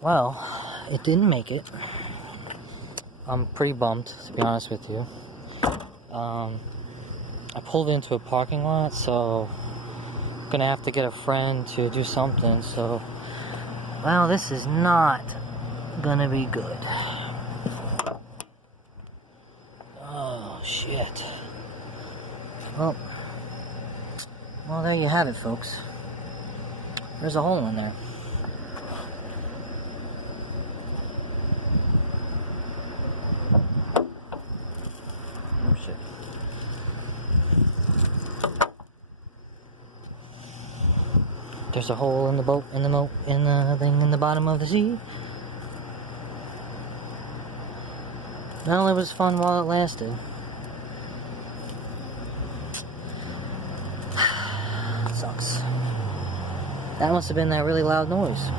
Well, it didn't make it. I'm pretty bummed, to be honest with you. I pulled into a parking lot, so I'm gonna have to get a friend to do something, so... Well, this is not gonna be good. Oh, shit. Well, there you have it, folks. There's a hole in there. Oh, shit. There's a hole in the boat, in the thing in the bottom of the sea. Well, it was fun while it lasted. It sucks. That must have been that really loud noise.